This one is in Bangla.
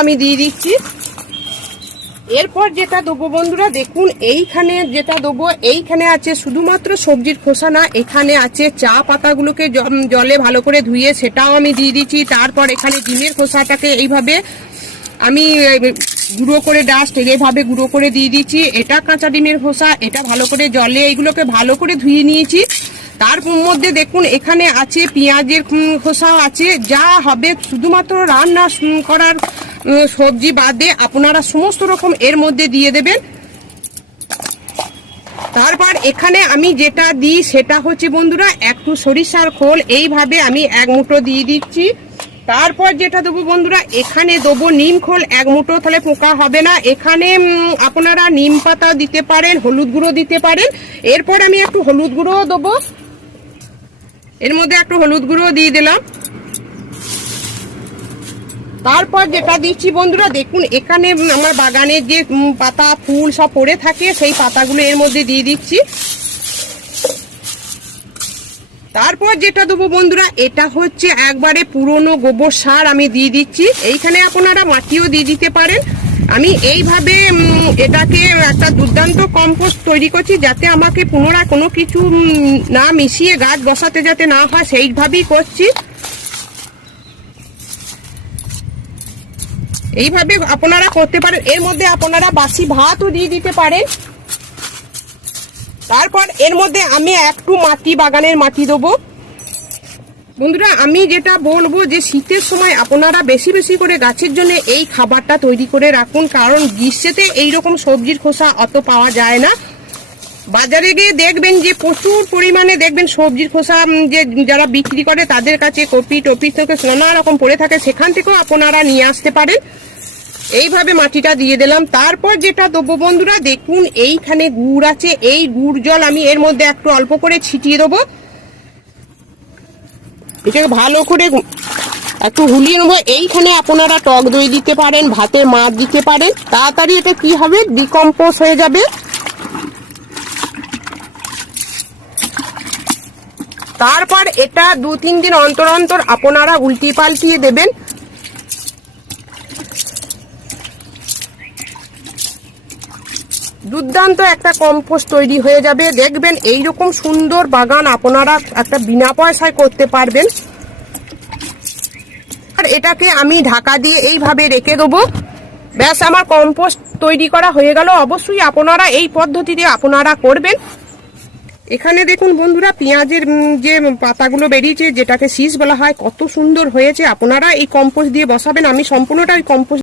আমি দিয়ে দিচ্ছি। এরপর যেটা দেবো বন্ধুরা, দেখুন এইখানে যেটা দেবো, এইখানে আছে শুধুমাত্র সবজির খোসা না, এখানে আছে চা পাতাগুলোকে জলে ভালো করে ধুয়ে সেটাও আমি দিয়ে দিচ্ছি। তারপর এখানে ডিমের খোসাটাকে এইভাবে আমি গুঁড়ো করে ডাস্ট এইভাবে গুঁড়ো করে দিয়ে দিচ্ছি। এটা কাঁচা ডিমের খোসা, এটা ভালো করে জলে এইগুলোকে ভালো করে ধুয়ে নিয়েছি। তার মধ্যে দেখুন এখানে আছে পেঁয়াজের খোসা আছে। যা হবে শুধুমাত্র রান্না করার সবজি বাদে আপনারা সমস্ত রকম এর মধ্যে দিয়ে দেবেন। তারপর এখানে আমি যেটা দিই সেটা হচ্ছে বন্ধুরা একটু সরিষার খোল, এইভাবে আমি 1 মুঠো দিয়ে দিচ্ছি। তারপর যেটা দেবো বন্ধুরা, এখানে দেবো নিম খোল 1 মুঠো, তাহলে পোকা হবে না। এখানে আপনারা নিম পাতা দিতে পারেন, হলুদ গুঁড়ো দিতে পারেন। এরপর আমি একটু হলুদ গুঁড়ো দেবো, এর মধ্যে একটু হলুদ গুঁড়ো দিয়ে দিলাম। তারপর যেটা দিচ্ছি বন্ধুরা, দেখুন এখানে আমার বাগানের যে পাতা ফুল সব পড়ে থাকে সেই পাতাগুলো এর মধ্যে দিয়ে দিচ্ছি। তারপর যেটা দেবো বন্ধুরা, এটা হচ্ছে একবারে পুরনো গোবর সার আমি দিয়ে দিচ্ছি। এইখানে আপনারা মাটিও দিয়ে দিতে পারেন। আমি এইভাবে এটাকে একটা দুর্দান্ত কম্পোস্ট তৈরি করছি, যাতে আমাকে পুনরায় কোনো কিছু না মিশিয়ে গাছ বসাতে যাতে না হয়, সেইভাবেই করছি। এইভাবে আপনারা করতে পারেন। এর মধ্যে আপনারা বাসি ভাতও দিয়ে দিতে পারেন। তারপর এর মধ্যে আমি একটু মাটি, বাগানের মাটি দেবো। বন্ধুরা আমি যেটা বলবো যে শীতের সময় আপনারা বেশি বেশি করে গাছের জন্য এই খাবারটা তৈরি করে রাখুন, কারণ গ্রীষ্মেতে এইরকম সবজির খোসা অত পাওয়া যায় না। বাজারে গিয়ে দেখবেন যে প্রচুর পরিমাণে দেখবেন সবজির খোসা যে যারা বিক্রি করে তাদের কাছে কপি টপি থেকে নানা রকম পড়ে থাকে, সেখান থেকেও আপনারা নিয়ে আসতে পারেন। এইভাবে মাটিটা দিয়ে দিলাম। তারপর যেটা দেবো বন্ধুরা, দেখুন এইখানে গুড় আছে, এই গুড় জল আমি এর মধ্যে একটু অল্প করে ছিটিয়ে দেবো। এটাকে ভালো করে একটু হুলিয়ে নেবো। এইখানে আপনারা টক দই দিতে পারেন, ভাতের মাছ দিতে পারেন। তাড়াতাড়ি এটা কি হবে, ডিকম্পোজ হয়ে যাবে। তারপর এটা 2-3 দিন অন্তর অন্তর আপনারা উল্টি পাল্টিয়ে দেবেন। দুর্দান্ত একটা কম্পোস্ট তৈরি হয়ে যাবে। দেখবেন এইরকম সুন্দর বাগান আপনারা একটা বিনা পয়সায় করতে পারবেন। আর এটাকে আমি ঢাকা দিয়ে এইভাবে রেখে দেবো। ব্যাস, আমার কম্পোস্ট তৈরি করা হয়ে গেল। অবশ্যই আপনারা এই পদ্ধতিতে আপনারা করবেন। এখানে দেখুন বন্ধুরা পেঁয়াজের যে পাতাগুলো বেরিয়েছে, যেটাকে শীষ বলা হয়, কত সুন্দর হয়েছে। আপনারা এই কম্পোস্ট দিয়ে বসাবেন। আমি সম্পূর্ণটা এই কম্পোস্ট